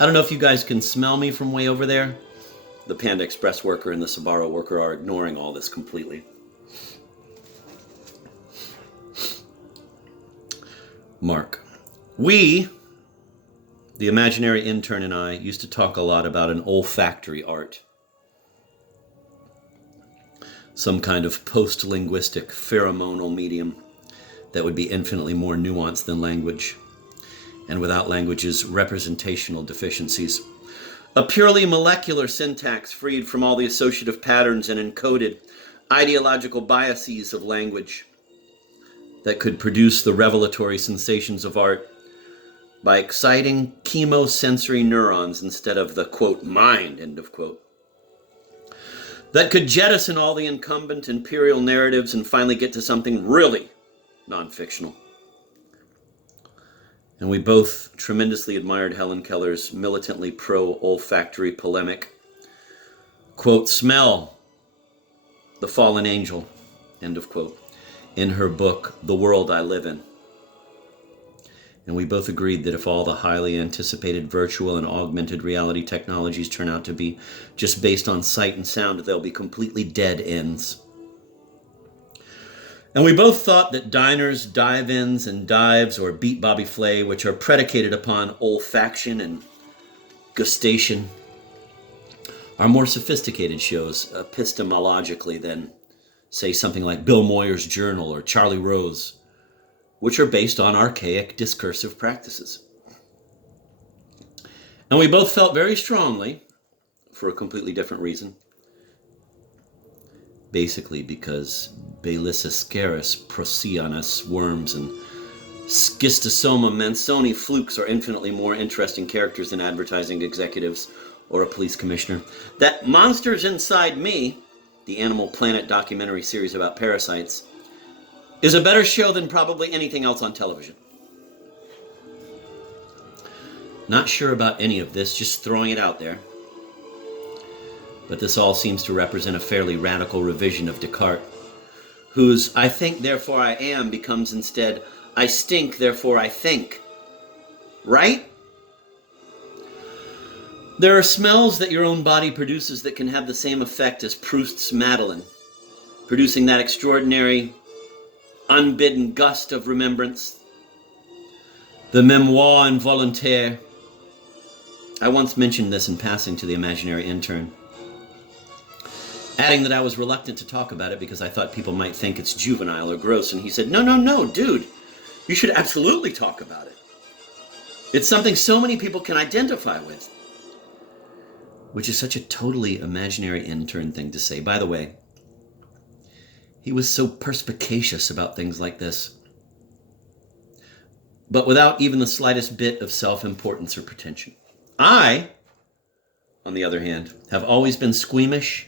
I don't know if you guys can smell me from way over there. The Panda Express worker and the Sbarro worker are ignoring all this completely. Mark. We, the imaginary intern and I, used to talk a lot about an olfactory art. Some kind of post-linguistic pheromonal medium that would be infinitely more nuanced than language, and without language's representational deficiencies. A purely molecular syntax freed from all the associative patterns and encoded ideological biases of language that could produce the revelatory sensations of art by exciting chemosensory neurons instead of the, quote, mind, end of quote. That could jettison all the incumbent imperial narratives and finally get to something really non-fictional. And we both tremendously admired Helen Keller's militantly pro-olfactory polemic. Quote, smell the fallen angel, end of quote, in her book, The World I Live In. And we both agreed that if all the highly anticipated virtual and augmented reality technologies turn out to be just based on sight and sound, they'll be completely dead ends. And we both thought that diners, dive-ins, and dives, or Beat Bobby Flay, which are predicated upon olfaction and gustation, are more sophisticated shows epistemologically than, say, something like Bill Moyer's Journal or Charlie Rose, which are based on archaic discursive practices. And we both felt very strongly, for a completely different reason, basically because Balisiscaris procyanus worms and Schistosoma mansoni flukes are infinitely more interesting characters than advertising executives or a police commissioner. That Monsters Inside Me, the Animal Planet documentary series about parasites, is a better show than probably anything else on television. Not sure about any of this, just throwing it out there. But this all seems to represent a fairly radical revision of Descartes, whose I think, therefore I am becomes instead I stink, therefore I think. Right? There are smells that your own body produces that can have the same effect as Proust's Madeleine, producing that extraordinary, unbidden gust of remembrance. The Memoire Involontaire. I once mentioned this in passing to the imaginary intern, adding that I was reluctant to talk about it because I thought people might think it's juvenile or gross, and he said, no, dude, you should absolutely talk about it. It's something so many people can identify with. Which is such a totally imaginary intern thing to say. By the way, he was so perspicacious about things like this, but without even the slightest bit of self-importance or pretension. I, on the other hand, have always been squeamish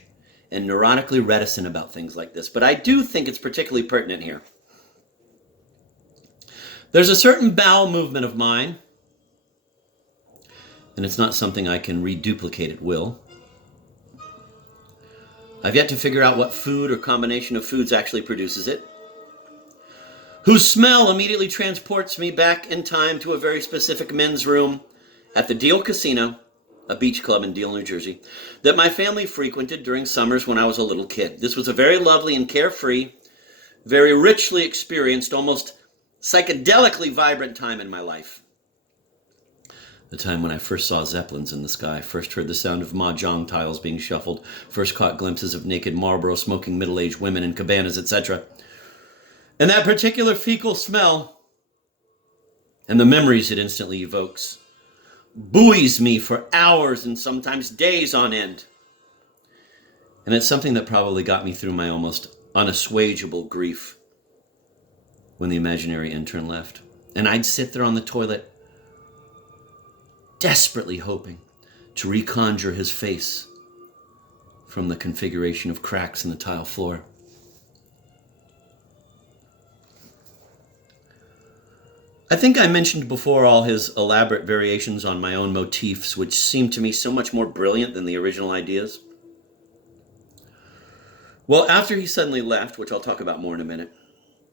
and neurotically reticent about things like this, but I do think it's particularly pertinent here. There's a certain bowel movement of mine, and it's not something I can reduplicate at will. I've yet to figure out what food or combination of foods actually produces it, whose smell immediately transports me back in time to a very specific men's room at the Deal Casino, a beach club in Deal, New Jersey, that my family frequented during summers when I was a little kid. This was a very lovely and carefree, very richly experienced, almost psychedelically vibrant time in my life. The time when I first saw Zeppelins in the sky, first heard the sound of mahjong tiles being shuffled, first caught glimpses of naked Marlboro smoking middle-aged women in cabanas, etc. And that particular fecal smell, and the memories it instantly evokes, buoys me for hours and sometimes days on end. And it's something that probably got me through my almost unassuageable grief when the imaginary intern left. And I'd sit there on the toilet, desperately hoping to reconjure his face from the configuration of cracks in the tile floor. I think I mentioned before all his elaborate variations on my own motifs, which seemed to me so much more brilliant than the original ideas. Well, after he suddenly left, which I'll talk about more in a minute,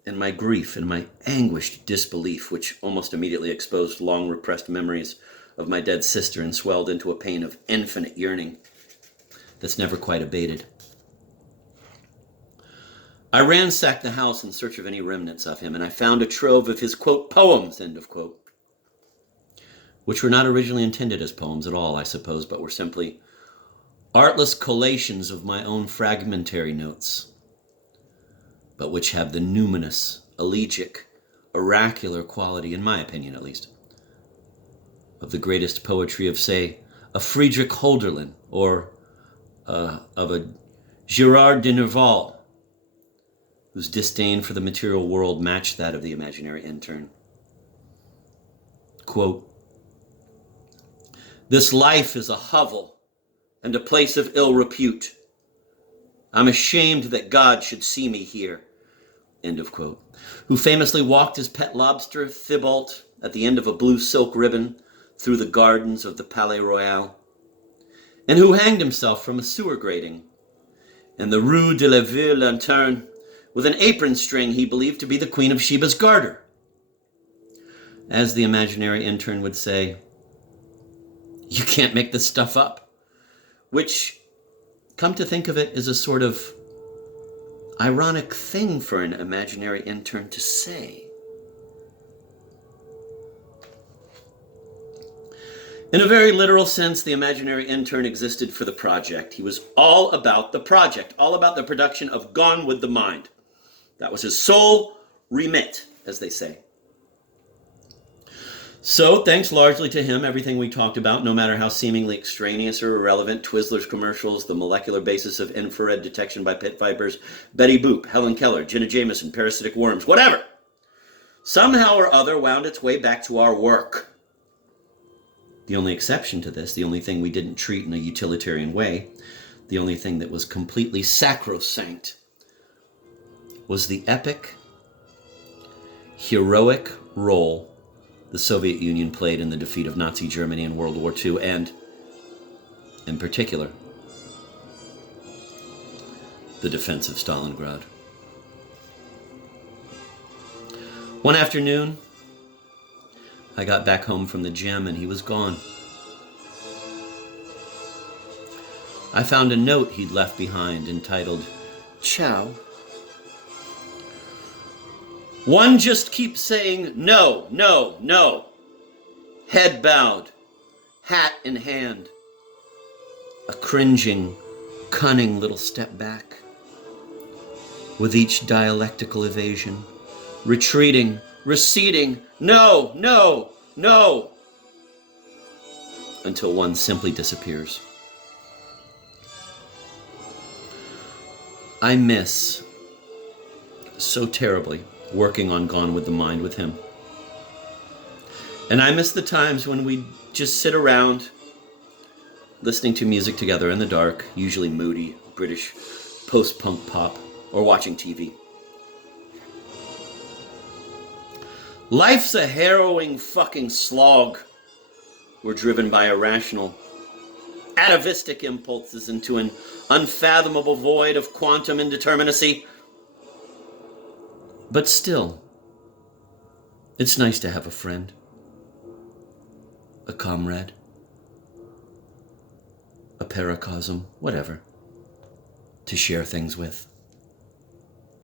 and my grief and my anguished disbelief, which almost immediately exposed long repressed memories of my dead sister and swelled into a pain of infinite yearning that's never quite abated. I ransacked the house in search of any remnants of him, and I found a trove of his, quote, poems, end of quote, which were not originally intended as poems at all, I suppose, but were simply artless collations of my own fragmentary notes, but which have the numinous, elegiac, oracular quality, in my opinion at least, of the greatest poetry of, say, a Friedrich Hölderlin, or of a Girard de Nerval, whose disdain for the material world matched that of the imaginary intern. Quote, "This life is a hovel and a place of ill repute. I'm ashamed that God should see me here," end of quote. Who famously walked his pet lobster, Thibault, at the end of a blue silk ribbon through the gardens of the Palais Royal, and who hanged himself from a sewer grating in the Rue de la Vieux Lanterne with an apron string he believed to be the Queen of Sheba's garter. As the imaginary intern would say, you can't make this stuff up. Which, come to think of it, is a sort of ironic thing for an imaginary intern to say. In a very literal sense, the imaginary intern existed for the project. He was all about the project, all about the production of Gone with the Mind. That was his sole remit, as they say. So, thanks largely to him, everything we talked about, no matter how seemingly extraneous or irrelevant, Twizzlers commercials, the molecular basis of infrared detection by pit vipers, Betty Boop, Helen Keller, Jenna Jameson, parasitic worms, whatever, somehow or other wound its way back to our work. The only exception to this, the only thing we didn't treat in a utilitarian way, the only thing that was completely sacrosanct, was the epic, heroic role the Soviet Union played in the defeat of Nazi Germany in World War II, and, in particular, the defense of Stalingrad. One afternoon, I got back home from the gym and he was gone. I found a note he'd left behind entitled, "Ciao." One just keeps saying, no, no, no. Head bowed, hat in hand. A cringing, cunning little step back. With each dialectical evasion, retreating, receding, no, no, no, until one simply disappears. I miss so terribly working on Gone with the Mind with him. And I miss the times when we'd just sit around listening to music together in the dark, usually moody, British post-punk pop, or watching TV. Life's a harrowing fucking slog. We're driven by irrational, atavistic impulses into an unfathomable void of quantum indeterminacy. But still, it's nice to have a friend, a comrade, a paracosm, whatever, to share things with.